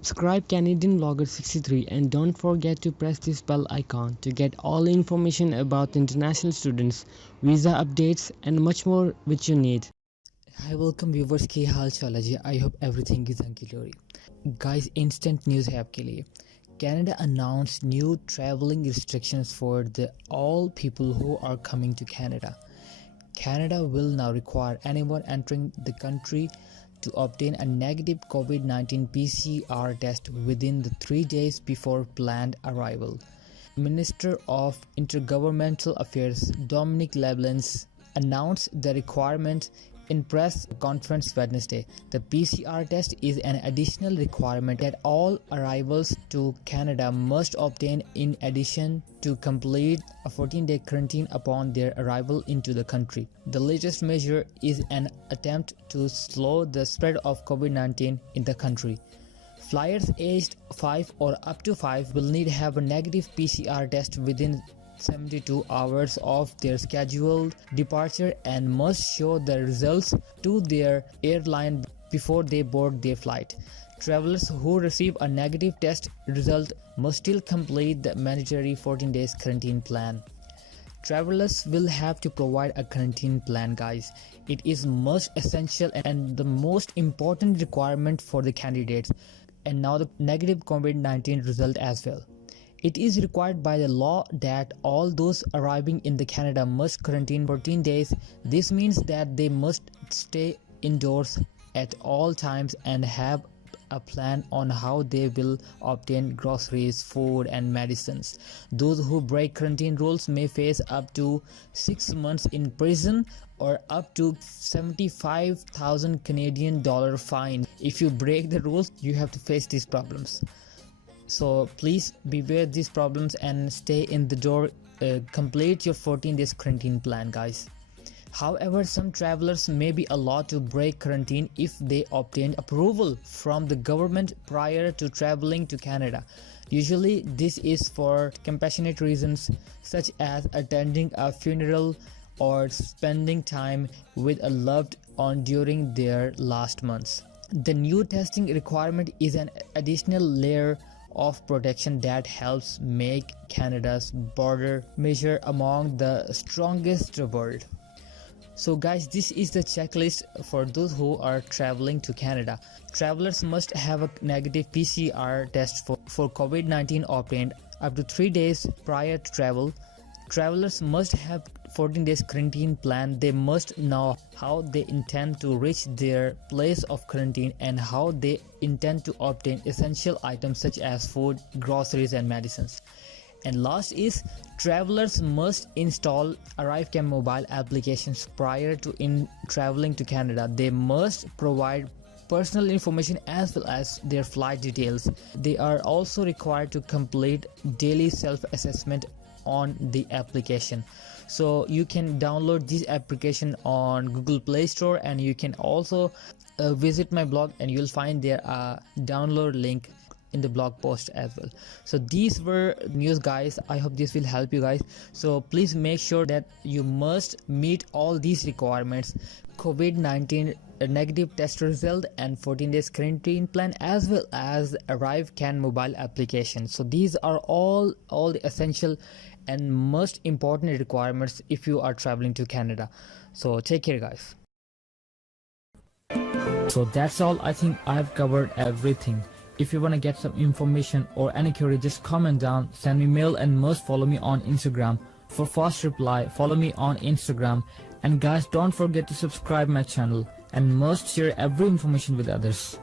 Subscribe Canadian Vlogger 63 and don't forget to press this bell icon to get all information about international students, visa updates and much more which you need. Hi, welcome viewers की हाल चाल है जी. I hope everything is hunky-dory. Guys, instant news है आपके लिए. Canada announced new traveling restrictions for all people who are coming to Canada. Canada will now require anyone entering the country to obtain a negative COVID-19 PCR test within the 3 days before planned arrival. Minister of Intergovernmental Affairs Dominic Leblance announced the requirement in press conference Wednesday. The PCR test is an additional requirement that all arrivals to Canada must obtain in addition to complete a 14-day quarantine upon their arrival into the country. The latest measure is an attempt to slow the spread of COVID-19 in the country. Flyers aged 5 or up to 5 will need to have a negative PCR test within 72 hours of their scheduled departure and must show the results to their airline before they board their flight. Travelers who receive a negative test result must still complete the mandatory 14 days quarantine plan. Travelers will have to provide a quarantine plan, guys. It is most essential and the most important requirement for the candidates, and now the negative COVID-19 result as well. It is required by the law that all those arriving in the Canada must quarantine 14 days. This means that they must stay indoors at all times and have a plan on how they will obtain groceries, food and medicines. Those who break quarantine rules may face up to 6 months in prison or up to 75,000 Canadian dollar fine. If you break the rules, you have to face these problems. So please beware these problems and stay in the door. Complete your 14 days quarantine plan, guys. However, some travelers may be allowed to break quarantine if they obtain approval from the government prior to traveling to Canada. Usually this is for compassionate reasons such as attending a funeral or spending time with a loved one during their last months. The new testing requirement is an additional layer of protection that helps make Canada's border measure among the strongest in the world. So guys, this is the checklist for those who are traveling to Canada. Travelers must have a negative PCR test for COVID-19 obtained up to 3 days prior to travel. Travelers must have 14 days quarantine plan. They must know how they intend to reach their place of quarantine and how they intend to obtain essential items such as food, groceries and medicines. And last is, travelers must install ArriveCam mobile applications prior to traveling to Canada. They must provide personal information as well as their flight details. They are also required to complete daily self-assessment on the application. So you can download this application on Google Play Store, and you can also visit my blog and you'll find there a download link in the blog post as well. So these were news, guys. I hope this will help you guys. So please make sure that you must meet all these requirements: COVID-19 negative test result and 14 days quarantine plan, as well as ArriveCam mobile application. So these are all the essential and most important requirements if you are traveling to Canada. So take care, guys. So that's all. I think I've covered everything. If you want to get some information or any query, just comment down, send me mail, and must follow me on Instagram. For fast reply, follow me on Instagram. And guys, don't forget to subscribe my channel and must share every information with others.